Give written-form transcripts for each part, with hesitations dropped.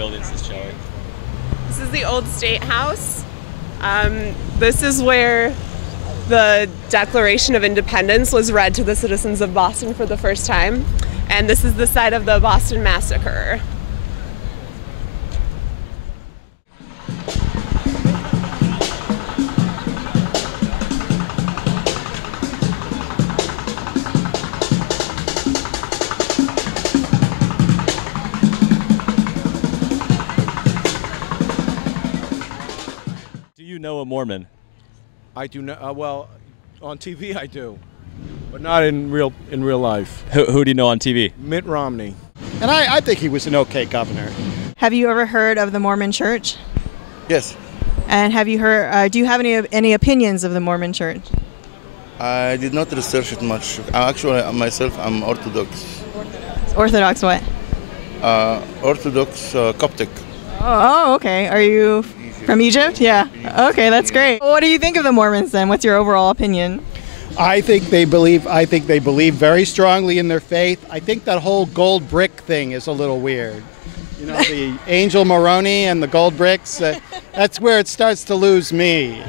building is this, Chellee? This is the old State House. This is where the Declaration of Independence was read to the citizens of Boston for the first time. And this is the site of the Boston Massacre. Do you know a Mormon? I do not. Well, on TV I do, but not in real life. Who do you know on TV? Mitt Romney. And I think he was an okay governor. Have you ever heard of the Mormon Church? Yes. And have you heard? Do you have any opinions of the Mormon Church? I did not research it much. Actually, myself, I'm Orthodox. Orthodox what? Orthodox Coptic. Oh, okay. Are you from Egypt? Yeah. Okay, that's great. What do you think of the Mormons then? What's your overall opinion? I think they believe very strongly in their faith. I think that whole gold brick thing is a little weird. You know, the Angel Moroni and the gold bricks, that's where it starts to lose me.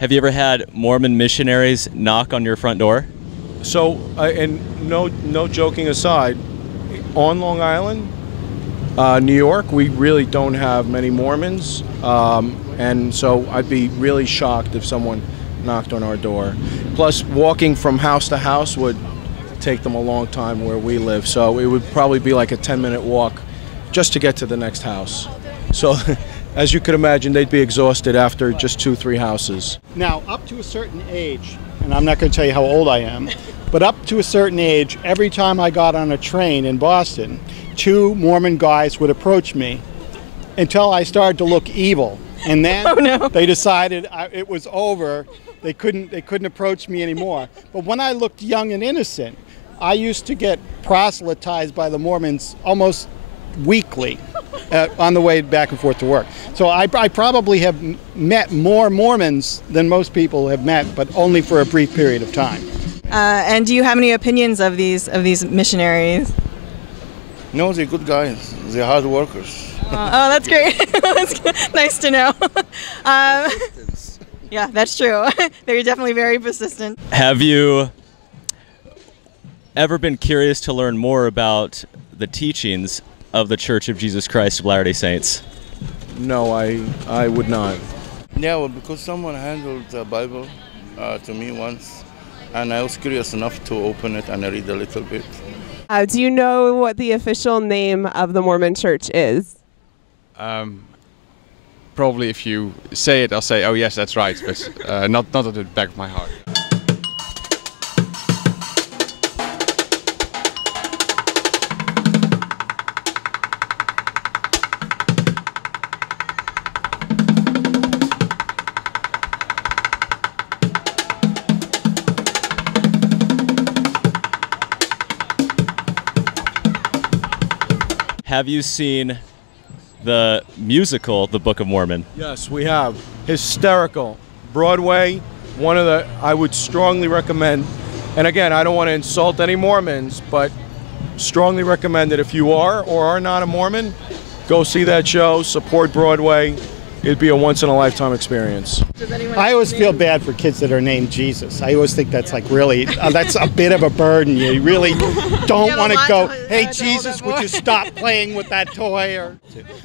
Have you ever had Mormon missionaries knock on your front door? So, and no joking aside, on Long Island, New York, we really don't have many Mormons, and so I'd be really shocked if someone knocked on our door. Plus, walking from house to house would take them a long time where we live, so it would probably be like a 10-minute walk just to get to the next house. So, as you could imagine, they'd be exhausted after just 2-3 houses. Now, up to a certain age, and I'm not going to tell you how old I am, but up to a certain age, every time I got on a train in Boston, 2 Mormon guys would approach me until I started to look evil. And then Oh, no. they decided it was over. They couldn't approach me anymore. But when I looked young and innocent, I used to get proselytized by the Mormons almost weekly on the way back and forth to work. So I probably have met more Mormons than most people have met, but only for a brief period of time. And do you have any opinions of these missionaries? No, they're good guys. They're hard workers. Oh, that's great. That's nice to know. Yeah, that's true. They're definitely very persistent. Have you ever been curious to learn more about the teachings of the Church of Jesus Christ of Latter-day Saints? No, I would not. Yeah, well, because someone handled the Bible to me once, and I was curious enough to open it and read a little bit. Do you know what the official name of the Mormon Church is? Probably if you say it, I'll say, oh yes, that's right, but not at the back of my heart. Have you seen the musical, The Book of Mormon? Yes, we have. Hysterical. Broadway, I would strongly recommend, and again, I don't want to insult any Mormons, but strongly recommend that if you are or are not a Mormon, go see that show, support Broadway. It'd be a once-in-a-lifetime experience. I always feel bad for kids that are named Jesus. I always think that's like really, that's a bit of a burden. You really don't want to go, hey, Jesus, would you stop playing with that toy?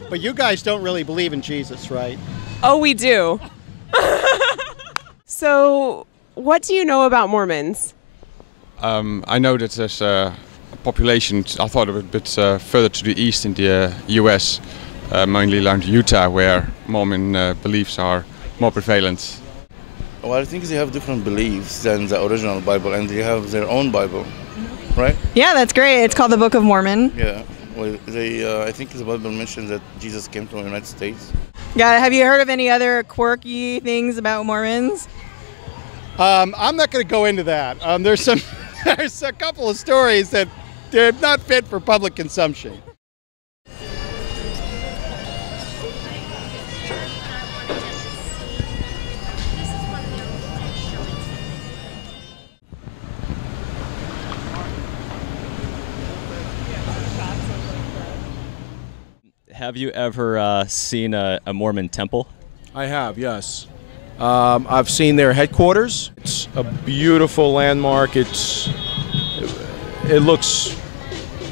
But you guys don't really believe in Jesus, right? Oh, we do. So, what do you know about Mormons? I know that there's a population, I thought of it a bit further to the east in the US, mainly around Utah, where Mormon beliefs are more prevalent. Well, I think they have different beliefs than the original Bible, and they have their own Bible, right? Yeah, that's great. It's called the Book of Mormon. Yeah. Well, I think the Bible mentions that Jesus came to the United States. Yeah, have you heard of any other quirky things about Mormons? I'm not going to go into that. There's a couple of stories that they're not fit for public consumption. Have you ever seen a Mormon temple? I have, yes. I've seen their headquarters. It's a beautiful landmark. It looks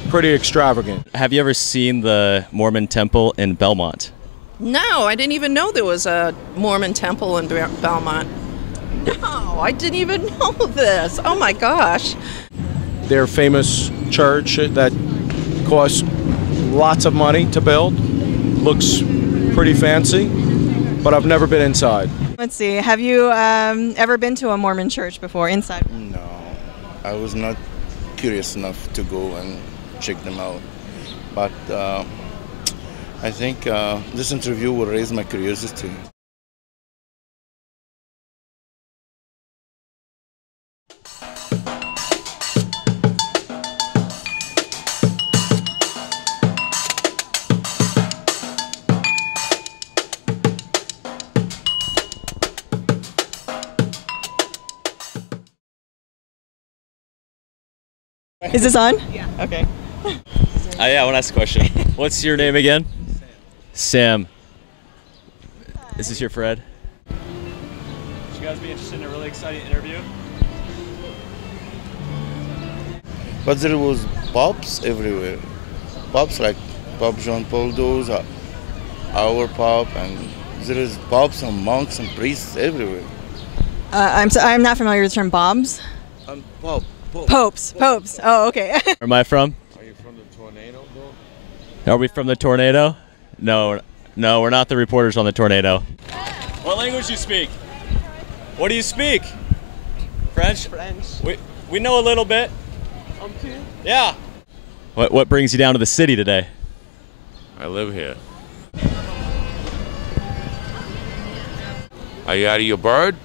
pretty extravagant. Have you ever seen the Mormon temple in Belmont? No, I didn't even know there was a Mormon temple in Belmont. No, I didn't even know this. Oh my gosh. Their famous church that cost lots of money to build. Looks pretty fancy, but I've never been inside. Let's see. Have you ever been to a Mormon church before, inside? No, I was not curious enough to go and check them out. But I think this interview will raise my curiosity. Is this on? Yeah. Okay. Yeah, I want to ask a question. What's your name again? Sam. Is this your Fred? Would you guys be interested in a really exciting interview? But there was pubs everywhere. Pubs like Pub John Paul Doe's, our pub, and there is pubs and monks and priests everywhere. I'm not familiar with the term bobs. Pub. Popes. Oh, okay. Where am I from? Are you from the tornado, bro? Are we from the tornado? No, we're not the reporters on the tornado. What language do you speak? What do you speak? French? French. We know a little bit. Okay. Yeah. What brings you down to the city today? I live here. Are you out of your bird?